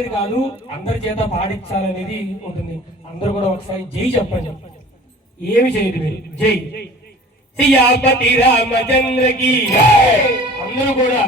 పాడేది కాదు, అందరి చేత పాడించాలనేది ఉంటుంది. అందరూ కూడా ఒకసారి జై చెప్పండి. ఏమి చేయదు మీరు జై సియాపతి రామచంద్రకి అందరూ కూడా